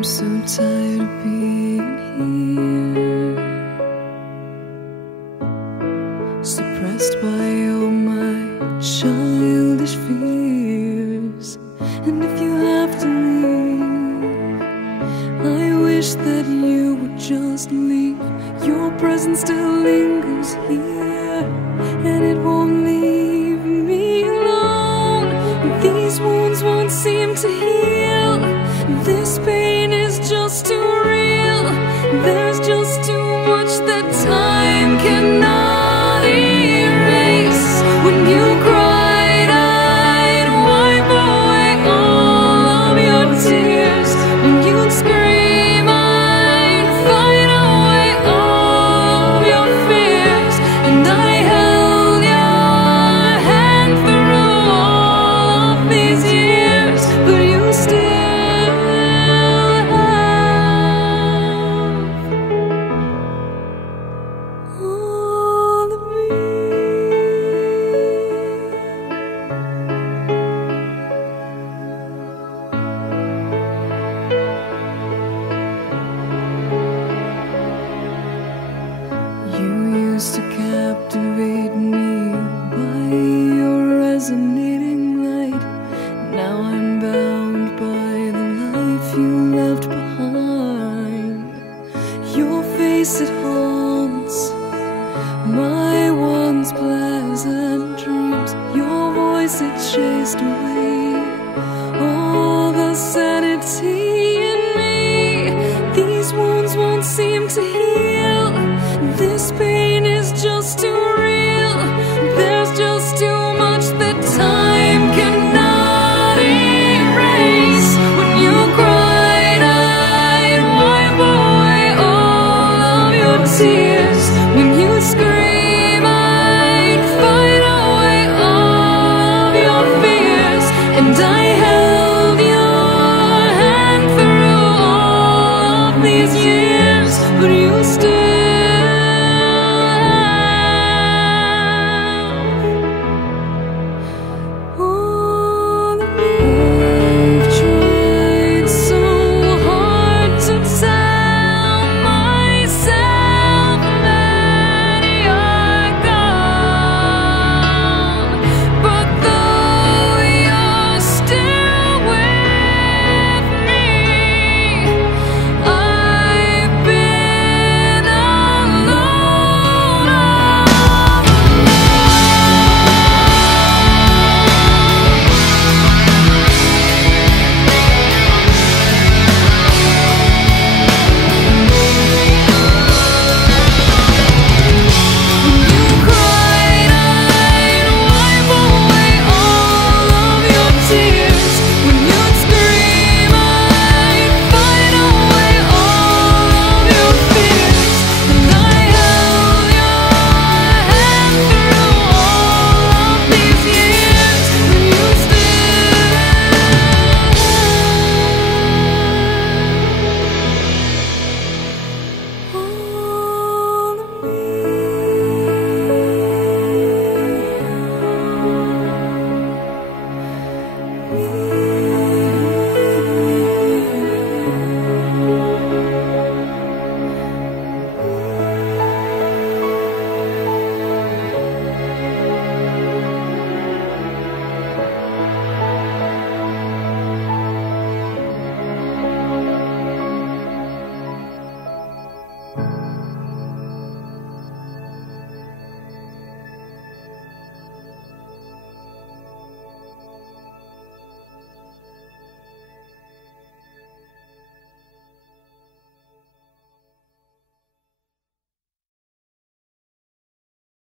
I'm so tired of being here, suppressed by all my childish fears. And if you have to leave, I wish that you would just leave. Your presence still lingers here, and it won't leave me alone. These wounds won't seem to heal. This pain is just too real. There's just too much that time cannot erase. When you cried, I'd wipe away all of your tears. When you'd scream, I'd fight away all of your fears. And I held your hand through all of these years, but you still to captivate me by your resonating light. Now I'm bound by the life you left behind. Your face, it haunts my once pleasant dreams. Your voice, it chased away all the sanity in me. These wounds won't seem to heal. This pain is just too real. There's just too much that time cannot erase. When you cried, I'd wipe away all of your tears. When you scream, I'd fight away all of your fears. And I held your hand through all of these years, but you still